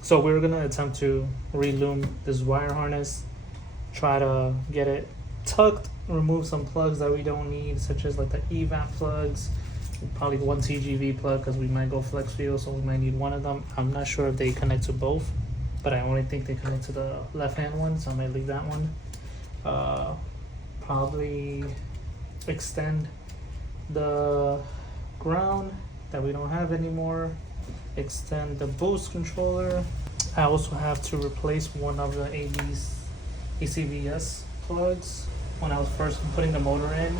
So we're gonna attempt to reloom this wire harness, try to get it tucked, remove some plugs that we don't need, such as like the evap plugs, probably one TGV plug because we might go flex fuel, so we might need one of them. I'm not sure if they connect to both, but I only think they connect to the left hand one, so I might leave that one. Probably extend the ground that we don't have anymore, extend the boost controller. I also have to replace one of the ACVS plugs. When I was first putting the motor in,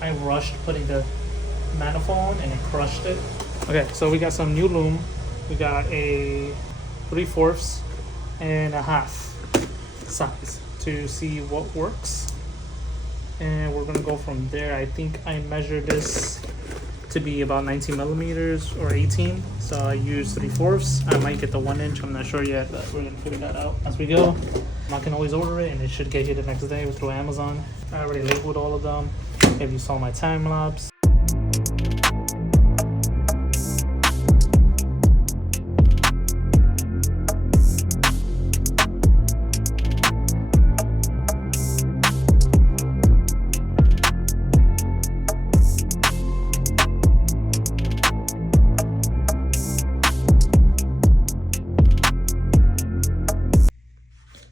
I rushed putting the manifold and it crushed it. Okay, so we got some new loom. We got a 3/4 and a half size to see what works, and we're gonna go from there. I think I measured this to be about 19 millimeters or 18, so I used 3/4. I might get the 1 inch, I'm not sure yet, but we're gonna figure that out as we go. I can always order it and it should get here the next day through Amazon. I already labeled all of them if you saw my time lapse.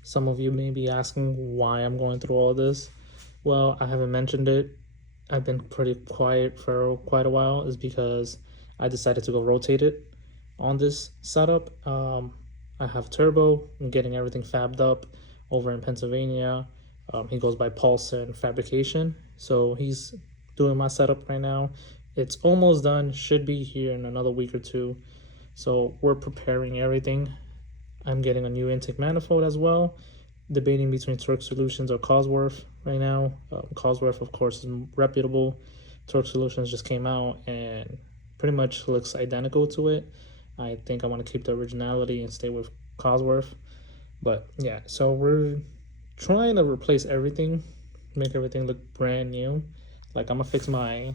Some of you may be asking why I'm going through all this. Well, I haven't mentioned it. I've been pretty quiet for quite a while. Is because I decided to go rotate it on this setup. I have turbo. I'm getting everything fabbed up over in Pennsylvania. He goes by Paulson Fabrication. So he's doing my setup right now. It's almost done. Should be here in another week or two. So we're preparing everything. I'm getting a new intake manifold as well. Debating between Torque Solutions or Cosworth right now. Cosworth, of course, is reputable. Torque Solutions just came out and pretty much looks identical to it. I think I want to keep the originality and stay with Cosworth. But yeah, so we're trying to replace everything, make everything look brand new. Like I'm gonna fix my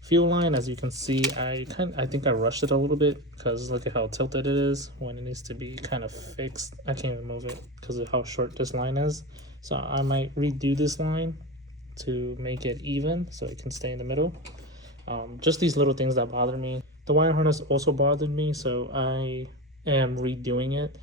fuel line. As you can see, I think I rushed it a little bit because look at how tilted it is when it needs to be kind of fixed. I can't even move it because of how short this line is. So I might redo this line to make it even so it can stay in the middle. Just these little things that bother me. The wire harness also bothered me, so I am redoing it.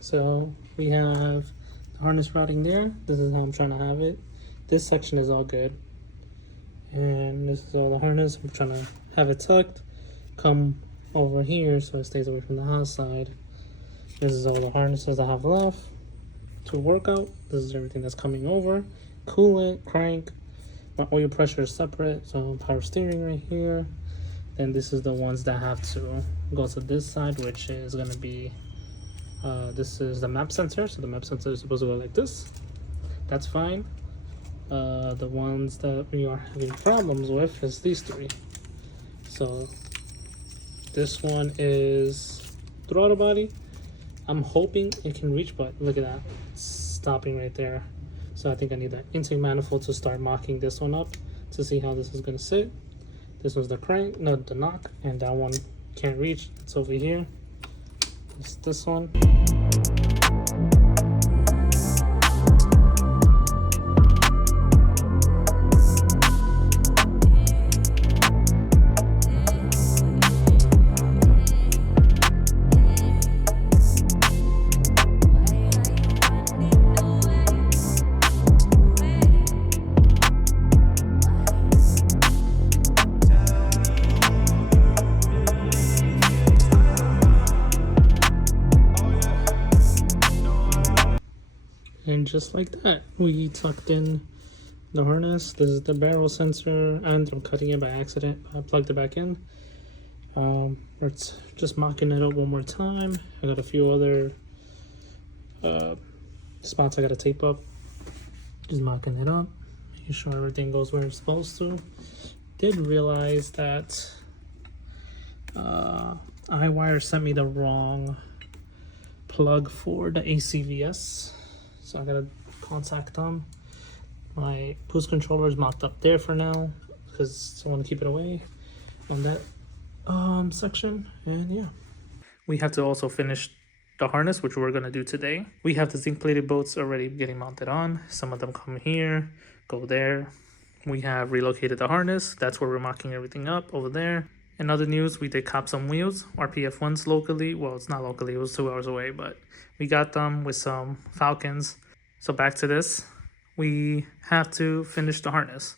So we have the harness routing there. This is how I'm trying to have it. This section is all good. And this is all the harness. I'm trying to have it tucked. Come over here so it stays away from the hot side. This is all the harnesses I have left to work out. This is everything that's coming over. Coolant, crank. My oil pressure is separate. So power steering right here. Then this is the ones that have to go to this side, which is going to be this is the map sensor. So the map sensor is supposed to go like this. That's fine. The ones that we are having problems with is these three. So this one is throttle body. I'm hoping it can reach, but look at that, it's stopping right there. So I think I need the intake manifold to start mocking this one up to see how this is going to sit. This was the crank, no, the knock, and that one can't reach. It's over here. It's this one. And just like that, we tucked in the harness. This is the barrel sensor. I ended up cutting it by accident. I plugged it back in. Let's just mocking it up one more time. I got a few other spots I gotta tape up. Just mocking it up, making sure everything goes where it's supposed to. Did realize that iWire sent me the wrong plug for the ACVS. So I gotta contact them. My boost controller is mocked up there for now because I want to keep it away on that section. And yeah, we have to also finish the harness, which we're gonna do today. We have the zinc plated bolts already getting mounted on. Some of them come here, go there. We have relocated the harness. That's where we're mocking everything up over there. In other news, we did cop some wheels, RPF ones locally. Well, it's not locally, it was 2 hours away, but we got them with some Falcons. So back to this, we have to finish the harness.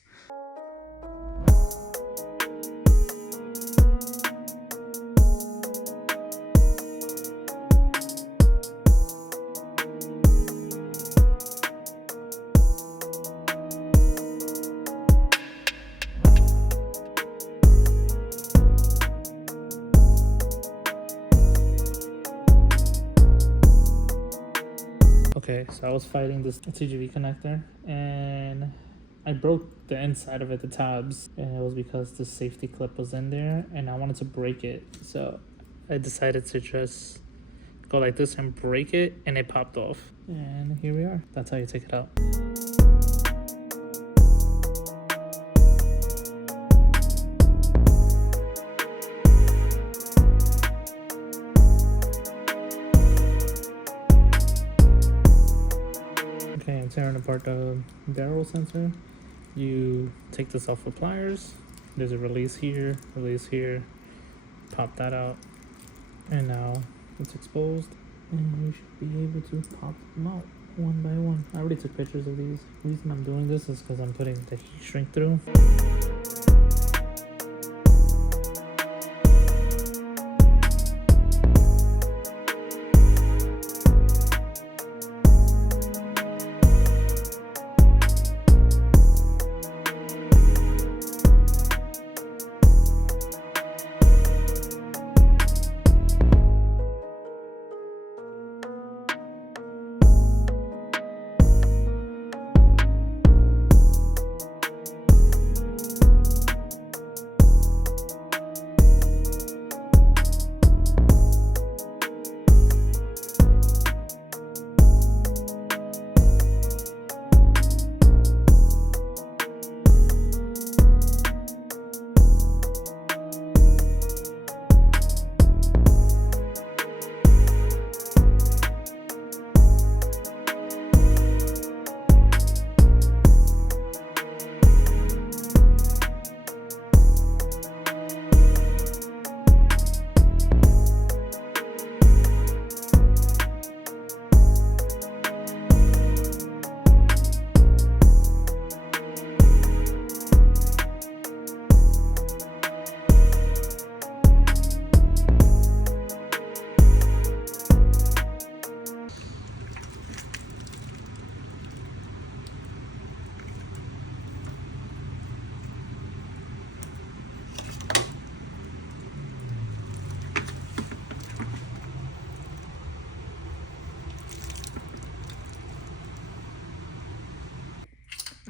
Okay, so I was fighting this TGV connector and I broke the inside of it, the tabs, and it was because the safety clip was in there and I wanted to break it. So I decided to just go like this and break it, and it popped off. And here we are. That's how you take it out. Okay, I'm tearing apart the barrel sensor. You take this off with pliers. There's a release here, pop that out, and now it's exposed, and you should be able to pop them out one by one. I already took pictures of these. The reason I'm doing this is because I'm putting the heat shrink through.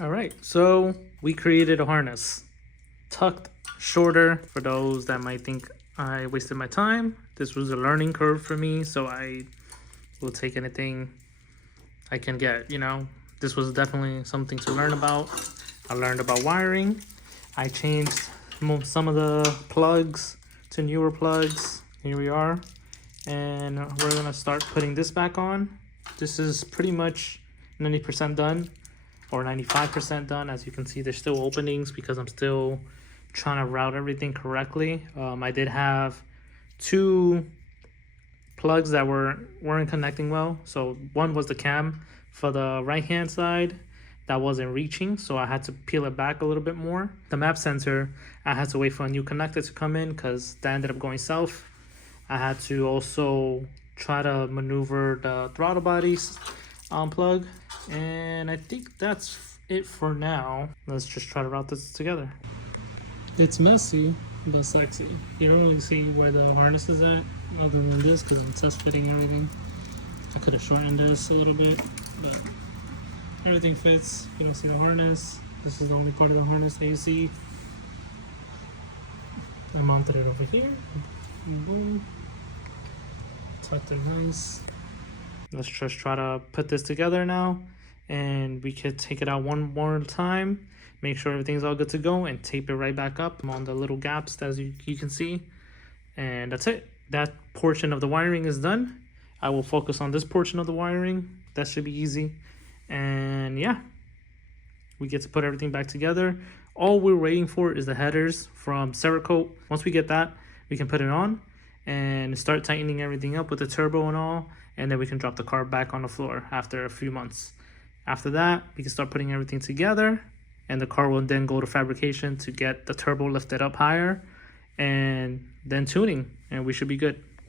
All right, so we created a harness. Tucked, shorter, for those that might think I wasted my time. This was a learning curve for me, so I will take anything I can get, you know. This was definitely something to learn about. I learned about wiring. I changed some of the plugs to newer plugs. Here we are. And we're gonna start putting this back on. This is pretty much 90% done, or 95% done. As you can see, there's still openings because I'm still trying to route everything correctly. I did have 2 plugs that weren't connecting well. So one was the cam for the right hand side that wasn't reaching, so I had to peel it back a little bit more. The map sensor, I had to wait for a new connector to come in because that ended up going south. I had to also try to maneuver the throttle bodies plug, and I think that's it for now. Let's just try to route this together. It's messy but sexy. You don't really see where the harness is at other than this because I'm test fitting everything. I could have shortened this a little bit, but everything fits. You don't see the harness. This is the only part of the harness that you see. I mounted it over here. Boom. Tucked it nice. Let's just try to put this together now, and we could take it out one more time, make sure everything's all good to go, and tape it right back up on the little gaps as you can see. And that's it. That portion of the wiring is done. I will focus on this portion of the wiring. That should be easy. And yeah, we get to put everything back together. All we're waiting for is the headers from Cerakote. Once we get that, we can put it on and start tightening everything up with the turbo and all, and then we can drop the car back on the floor after a few months. After that, we can start putting everything together, and the car will then go to fabrication to get the turbo lifted up higher, and then tuning, and we should be good.